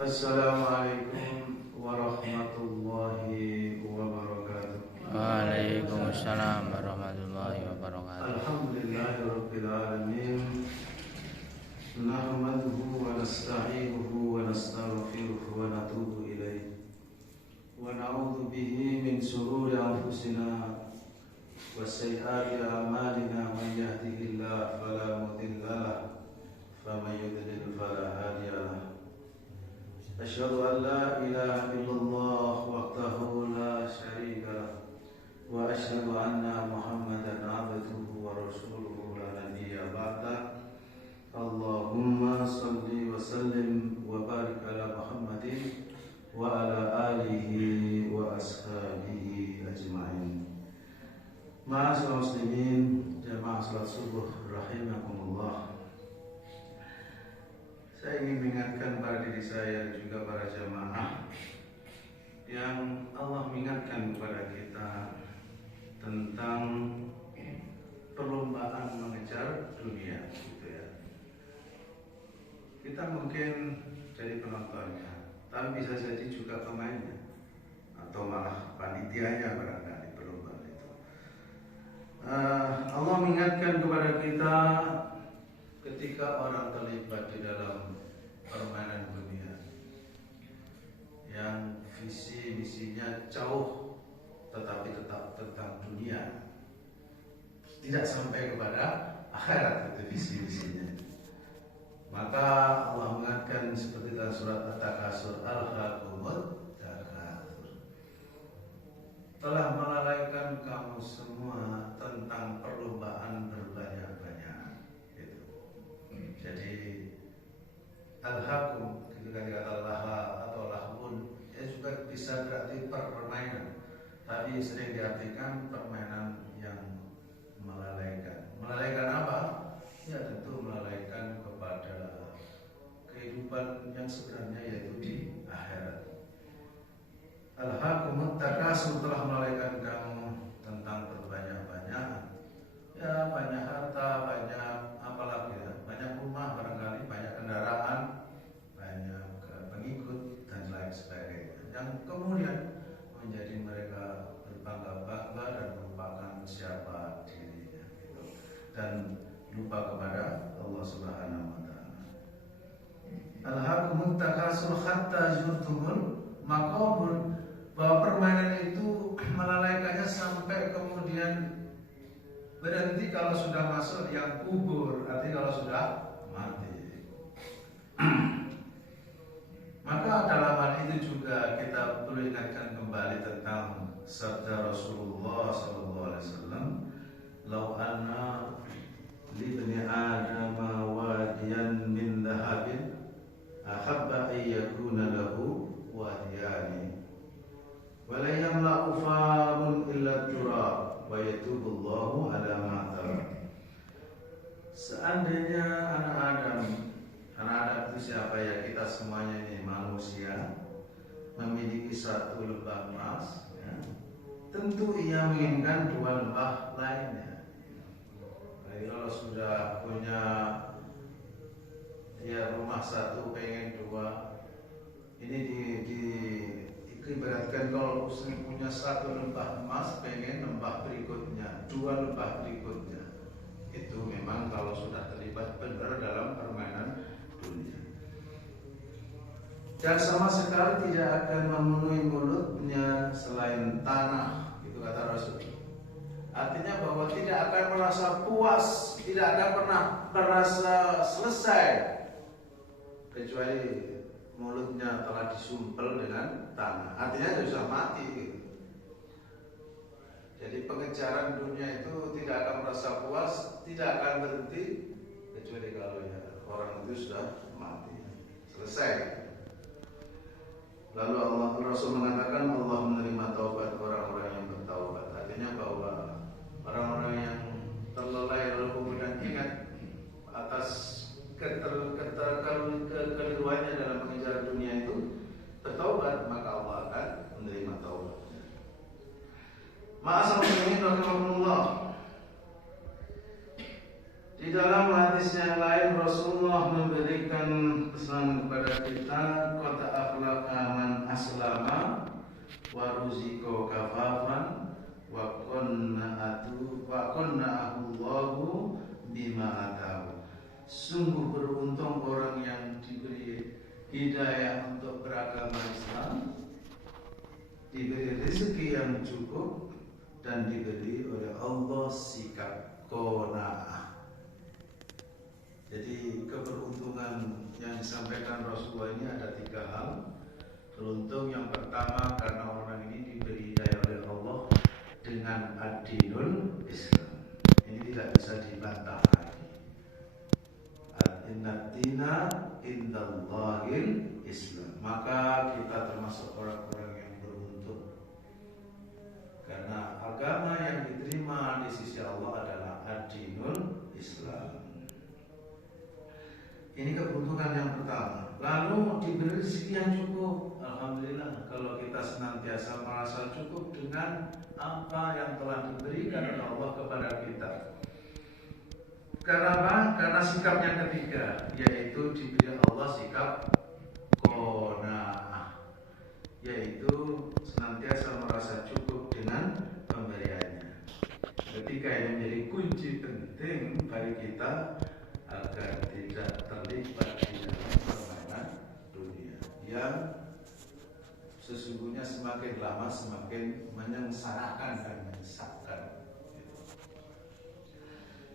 Assalamualaikum warahmatullahi wabarakatuh. Waalaikumsalam warahmatullahi wabarakatuh. Alhamdulillahirabbil alamin. Nahmaduhu wa nasta'inuhu wa nastaghfiruhu wa natubu ilaihi. Wa na'udzu bihi min shururi anfusina wa sayyiati a'malina. Man yahdihillahu fala mudilla lahu wa man yudlil fala hadiya lahu. Asyhadu an la ilaha illallah wahdahu la syarika lahu wa asyhadu anna Muhammadan abduhu wa rasuluhu la nabiyya ba'da. Allahumma shalli wa sallim wa barik ala Muhammadin wa ala alihi wa ashabihi ajma'in. Ma'asyiral muslimin, jamaah salat subuh rahimakumullah. Saya ingin mengingatkan pada diri saya dan juga para jamaah yang Allah mengingatkan kepada kita tentang perlombaan mengejar dunia, gitu ya. Kita mungkin jadi penontonnya, tapi bisa jadi juga pemainnya atau malah panitianya barangkali perlombaan itu. Allah mengingatkan kepada kita ketika orang terlibat di dalam permainan dunia yang visi misinya jauh tetapi tetap tentang dunia, tidak sampai kepada akhirat itu visi misinya. Maka Allah mengingatkan seperti dalam surat At-Takasur, Al-Hakumut Takatsur, telah melalaikan kamu semua tentang perlombaan berbanyak-banyak. Jadi al-hakum ketika dikata laha atau lahun, ya juga bisa berarti permainan, tapi sering diartikan permainan yang melalaikan. Melalaikan apa? Ya tentu melalaikan kepada kehidupan yang sebenarnya, yaitu di akhirat. Al-hakumut takasur, telah melalaikan kamu tentang berbanyak-banyak. Ya, banyak harta, banyak apalagi ya, banyak rumah barangkali, banyak kendaraan, banyak pengikut dan lain sebagainya, yang kemudian menjadi mereka berbangga-bangga dan melupakan siapa dirinya, gitu, dan lupa kepada Allah Subhanahu wa taala. Alhaakumut takasur hatta zurtumul maqabur, bahwa permainan itu melalaikannya sampai kemudian berhenti kalau sudah masuk yang kubur, artinya kalau sudah mati. Maka dalam hal itu juga kita perlu ingatkan kembali tentang sabda Rasulullah SAW, "Lau anna libni Adam wadiyan min dhahabin ahabba ayyakuna lahu wadiyani wa la yamla'u famun illa turab wa yatubullahu ala ma tarab." Seandainya anak Adam itu siapa ya? Kita semuanya ini manusia, memiliki satu lembah emas, ya, tentu ia menginginkan dua lembah lainnya. Jadi kalau sudah punya ya rumah satu, pengen dua, ini diibaratkan kalau punya satu lembah emas, pengen lembah berikutnya, dua lembah berikutnya. Itu memang kalau sudah terlibat benar dalam permainan dunia, dan sama sekali tidak akan memenuhi mulutnya selain tanah, itu kata Rasul. Artinya bahwa tidak akan merasa puas, tidak akan pernah merasa selesai kecuali mulutnya telah disumpel dengan tanah. Artinya sudah mati, gitu. Jadi pengejaran dunia itu tidak akan merasa puas, tidak akan berhenti kecuali kalau ya orang itu sudah mati, selesai. Lalu Rasul mengatakan Allah menerima taubat orang-orang yang bertaubat. Artinya bahwa orang-orang yang terlelai lalu kemudian ingat atas kekeliruannya dalam mengejar dunia itu, bertaubat, maka Allah akan menerima taubat. Ma'asyiral muslimin rahimakumullah. Di Di dalam hadis yang lain Rasulullah memberikan pesan kepada kita, qad aflaha man aslama wa ruzika kafafan wa qanna'ahu bima atahu. Sungguh beruntung orang yang diberi hidayah untuk beragama Islam, diberi rezeki yang cukup, dan diberi oleh Allah sikap qanaah. Jadi keberuntungan yang disampaikan Rasulullah ini ada 3 hal. Beruntung yang pertama karena orang ini diberi hidayah oleh Allah dengan ad-dinul Islam. Ini tidak bisa dibantah lagi. Inna dina indallahil Islam. Maka kita termasuk orang-orang yang beruntung. Karena agama yang diterima di sisi Allah adalah ad-dinul Islam. Ini keberuntungan yang pertama. Lalu diberi rezeki yang cukup. Alhamdulillah kalau kita senantiasa merasa cukup dengan apa yang telah diberikan oleh Allah kepada kita. Karena apa? Karena sikap yang ketiga, yaitu diberi Allah sikap qanaah, yaitu senantiasa merasa cukup dengan pemberiannya. Ketika ini menjadi kunci penting bagi kita agar tidak terlibat di dalam permainan dunia yang sesungguhnya semakin lama semakin menyengsarakan dan menyesatkan.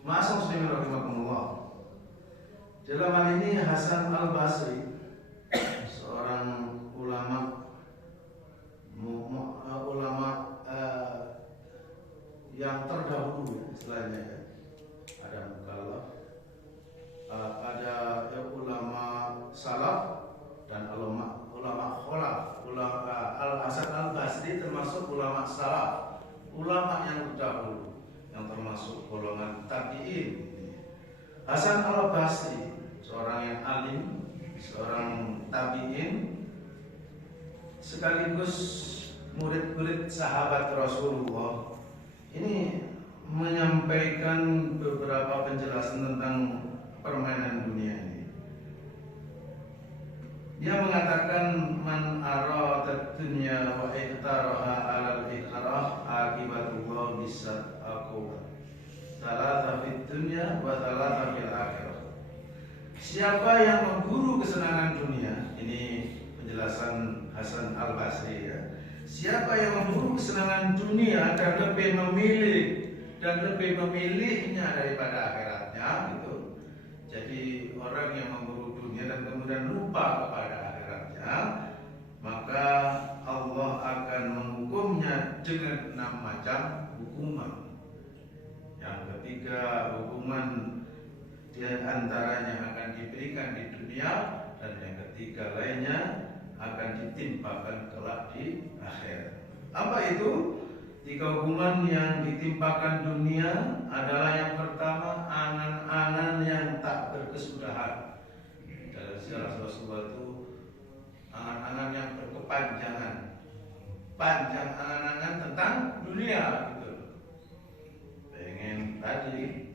Masuk muslimin rahimakumullah. Dalam hal ini Hasan Al-Basri, seorang ulama yang terdahulu istilahnya ya. Ada mukallaf, ada ulama salaf dan ulama kholaf. Al-Hasan Al-Basri termasuk ulama salaf, ulama yang terdahulu, yang termasuk golongan tabi'in. Hasan Al-Basri, seorang yang alim, seorang tabi'in, sekaligus murid-murid sahabat Rasulullah. Ini menyampaikan beberapa penjelasan tentang permainan dunia ini. Dia mengatakan man arada dunya wa ihtaraha 'alal ikrah akibatullah bisat aqubat. Thalatha fid dunya wa thalatha fil akhirah. Siapa yang memburu kesenangan dunia, ini penjelasan Hasan Al-Basri ya. Siapa yang memburu kesenangan dunia dan lebih memilihnya daripada akhiratnya gitu. Jadi orang yang memburu dunia dan kemudian lupa kepada akhiratnya, maka Allah akan menghukumnya dengan 6 macam hukuman. Yang ketiga, hukuman di antaranya akan diberikan di dunia, dan yang ketiga lainnya akan ditimpakan kelak di akhirat. Apa itu? 3 hukuman yang ditimpakan dunia adalah yang pertama, angan-angan yang tak berkesudahan. Dalam sejarah Rasulullah itu angan-angan yang berkepanjangan, panjang angan-angan tentang dunia gitu. Pengen tadi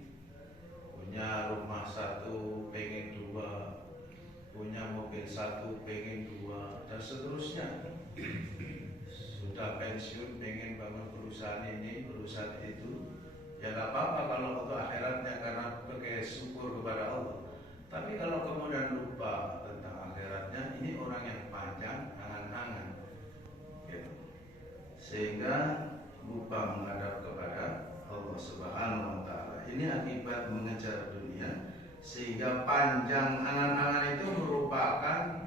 punya rumah 1, pengen 2, punya mobil 1, pengen 2, dan seterusnya. Sudah pensiun pengen bangun perusahaan ini, perusahaan itu. Ya gak apa-apa kalau untuk akhiratnya, karena sebagai syukur kepada Allah. Tapi kalau kemudian lupa tentang akhiratnya, ini orang yang panjang angan-angan gitu. Sehingga lupa menghadap kepada Allah Subhanahu wa ta'ala. Ini akibat mengejar dunia, sehingga panjang angan-angan itu merupakan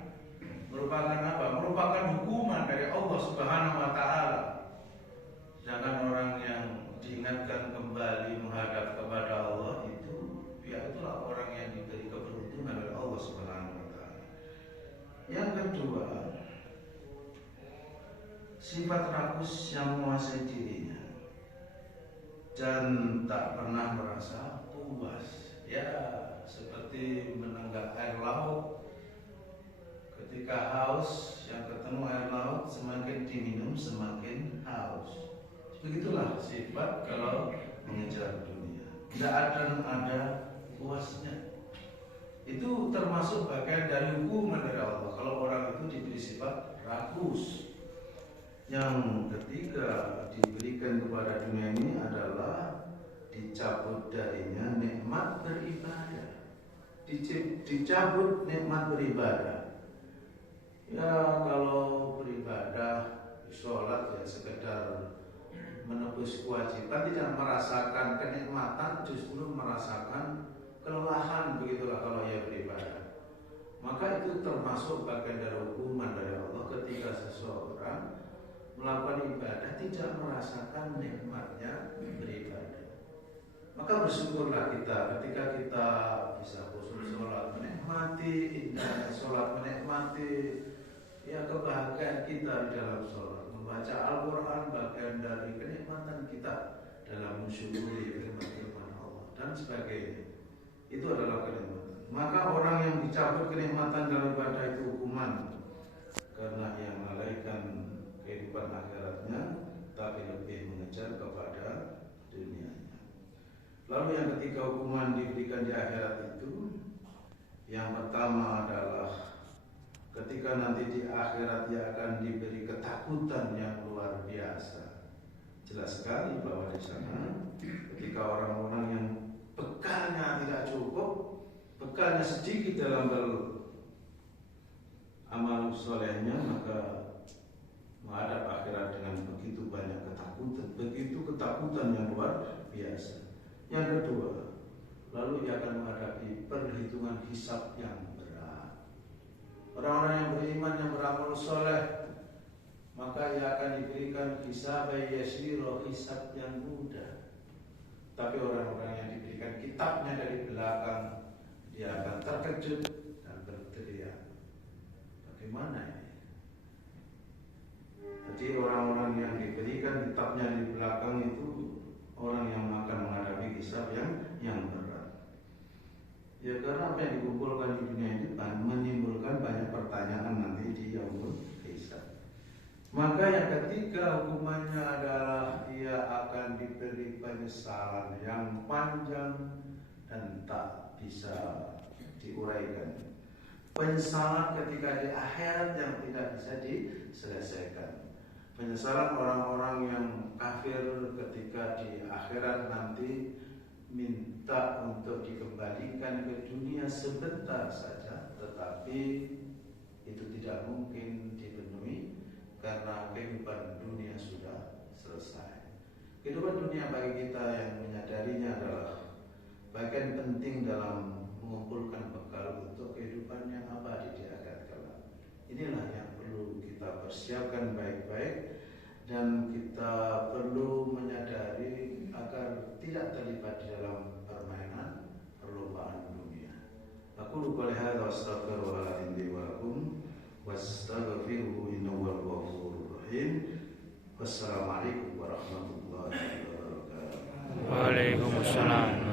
apa? Merupakan hukuman dari Allah Subhanahu wa ta'ala. Sedangkan orang yang diingatkan kembali menghadap kepada Allah itu, ya itulah orang yang diberi keberuntungan oleh Allah Subhanahu wa ta'ala. Yang kedua, sifat rakus yang menguasai dirinya dan tak pernah merasa puas. Ya, seperti menenggak air laut. Ketika haus, yang ketemu air laut, semakin diminum semakin haus. Begitulah sifat kalau mengejar dunia. Tidak akan ada puasnya. Itu termasuk bagian dari hukuman dari Allah kalau orang itu diberi sifat rakus. Yang ketiga diberikan kepada dunia ini adalah dicabut darinya nikmat beribadah. Dicabut nikmat beribadah. Ya kalau beribadah, sholat ya sekedar menebus kewajiban, tidak merasakan kenikmatan, justru merasakan kelelahan, begitulah kalau ia beribadah. Maka itu termasuk bagian dari hukuman dari Allah ketika seseorang melakukan ibadah tidak merasakan nikmatnya beribadah. Maka bersyukurlah kita ketika kita bisa khusyuk sholat, menikmati indahnya sholat, menikmati ya kebahagiaan kita di dalam sholat, membaca Al-Quran bagian dari kenikmatan kita dalam mensyukuri firman-firman Allah dan sebagainya. Itu adalah kenikmatan. Maka orang yang dicabut kenikmatan dalam ibadah itu hukuman, karena yang melalaikan kehidupan akhiratnya, tapi lebih mengejar kepada dunianya. Lalu yang ketiga hukuman diberikan di akhirat itu, yang pertama adalah ketika nanti di akhirat dia akan diberi ketakutan yang luar biasa. Jelas sekali bahwa di sana ketika orang-orang yang bekalnya tidak cukup, bekalnya sedikit dalam amal solehnya, maka menghadap akhirat dengan begitu banyak ketakutan, begitu ketakutan yang luar biasa. Yang kedua, lalu ia akan menghadapi perhitungan hisab yang berat. Orang-orang yang beriman yang beramal soleh, maka ia akan diberikan hisab yasiro, hisab yang mudah. Tapi orang-orang yang diberikan kitabnya dari belakang, dia akan terkejut dan berteriak, bagaimana ini? Jadi orang-orang yang diberikan kitabnya di belakang itu orang yang akan menghadapi hisab yang berat. Ya karena apa yang dikumpulkan di dunia ini menimbulkan banyak pertanyaan nanti di yaumul hisab. Maka yang ketiga hukumannya adalah ia akan diberi penyesalan yang panjang dan tak bisa diuraikan. Penyesalan ketika di akhirat yang tidak bisa diselesaikan. Penyesalan orang-orang yang kafir ketika di akhirat nanti minta untuk dikembalikan ke dunia sebentar saja, tetapi itu tidak mungkin dipenuhi karena kehidupan dunia sudah selesai. Kehidupan dunia bagi kita yang menyadarinya adalah bagian penting dalam mengumpulkan bekal untuk kehidupan yang abadi di akhirat kelak. Inilah yang perlu kita persiapkan baik-baik dan kita perlu menyadari agar tidak terlibat di dalam permainan perlombaan dunia. Aku lupa lihat wastaghfirullahaladzim wa lakum wastaghfiruhu innahu huwal ghafurur rahim. Wassalamualaikum warahmatullahi wabarakatuh. Waalaikumsalam.